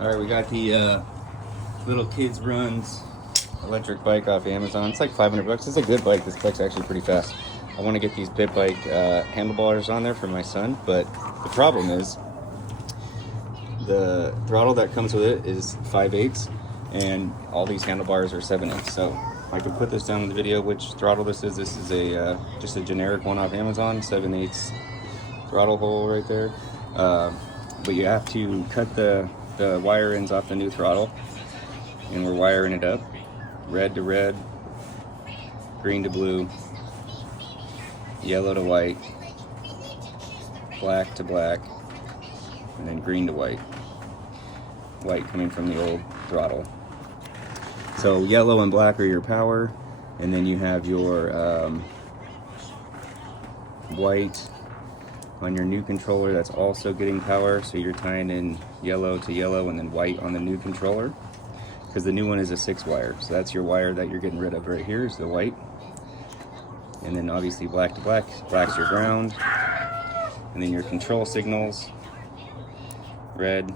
All right, we got the little kids runs electric bike off Amazon. It's like 500 bucks. It's a good bike. This bike's actually pretty fast. I want to get these pit bike handlebars on there for my son, but the problem is the throttle that comes with it is 5/8, and all these handlebars are 7/8. So I can put this down in the video which throttle this is. This is a just a generic one off Amazon, 7/8 throttle hole right there. But you have to cut the wire ends off the new throttle, and we're wiring it up red to red, green to blue, yellow to white, black to black, and then green to white. White coming from the old throttle. So yellow and black are your power, and then you have your white on your new controller that's also getting power, so you're tying in yellow to yellow and then white on the new controller, because the new one is a 6-wire. So that's your wire that you're getting rid of right here, is the white. And then obviously black to black, black's your ground. And then your control signals, red,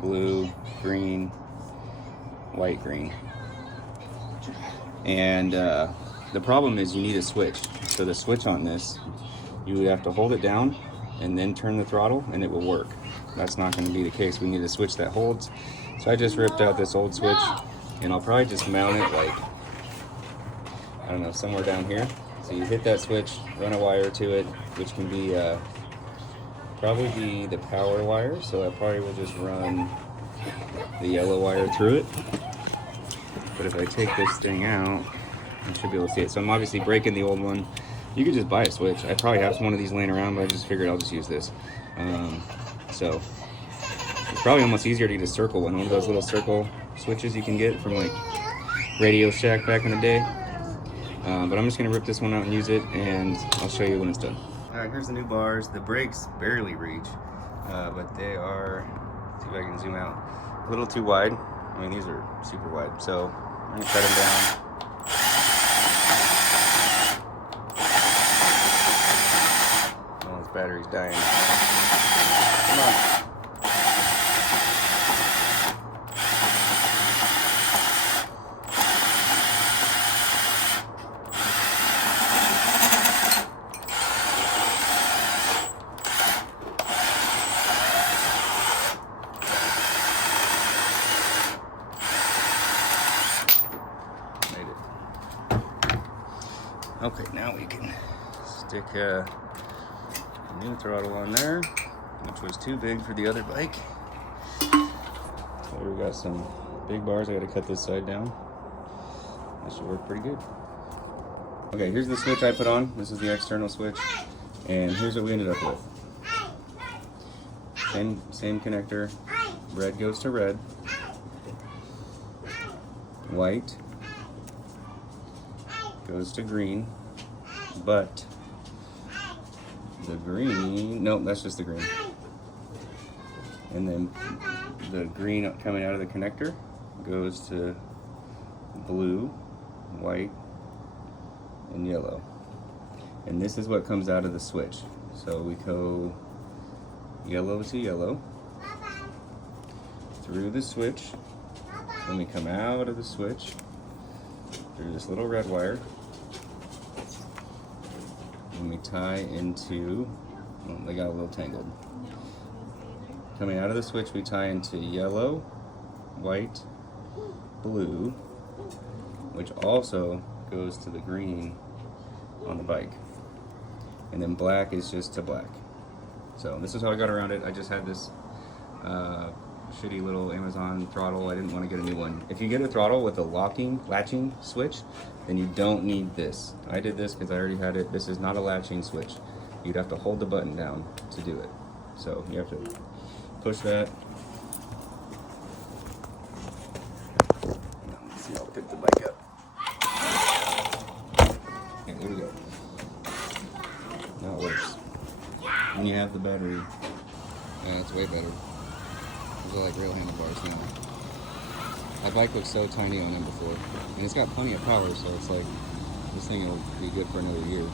blue, green, white, green. And the problem is you need a switch. So the switch on this, you would have to hold it down and then turn the throttle and it will work. That's not going to be the case. We need a switch that holds. So I just ripped out this old switch, and I'll probably just mount it like, I don't know, somewhere down here. So you hit that switch, run a wire to it, which can be probably be the power wire. So I probably will just run the yellow wire through it. But if I take this thing out, I should be able to see it. So I'm obviously breaking the old one. You could just buy a switch. I probably have one of these laying around, but I just figured I'll just use this. So it's probably almost easier to get a circle one of those little circle switches you can get from like Radio Shack back in the day. But I'm just gonna rip this one out and use it, and I'll show you when it's done. All right, here's the new bars. The brakes barely reach, but they are, let's see if I can zoom out, a little too wide. I mean, these are super wide. So I'm gonna cut them down. Battery's dying. Come on. Made it. Okay, now we can stick new throttle on there, which was too big for the other bike. So we got some big bars. I got to cut this side down. That should work pretty good. Okay, here's the switch I put on. This is the external switch, and here's what we ended up with. Same connector. Red goes to red. White goes to green, but the green, nope, that's just the green. And then the green coming out of the connector goes to blue, white, and yellow. And this is what comes out of the switch. So we go yellow to yellow through the switch. Then we come out of the switch through this little red wire. And we tie into, well, they got a little tangled. Coming out of the switch, we tie into yellow, white, blue, which also goes to the green on the bike. And then black is just to black. So this is how I got around it. I just had this shitty little Amazon throttle. I didn't want to get a new one. If you get a throttle with a latching switch, then you don't need this. I did this because I already had it. This is not a latching switch. You'd have to hold the button down to do it. So you have to push that. Let's see, I'll pick the bike up. Okay, there we go. Now it works. When you have the battery, it's way better. Those are like real handlebars now. My bike looked so tiny on them before, and it's got plenty of power, so it's like this thing will be good for another year.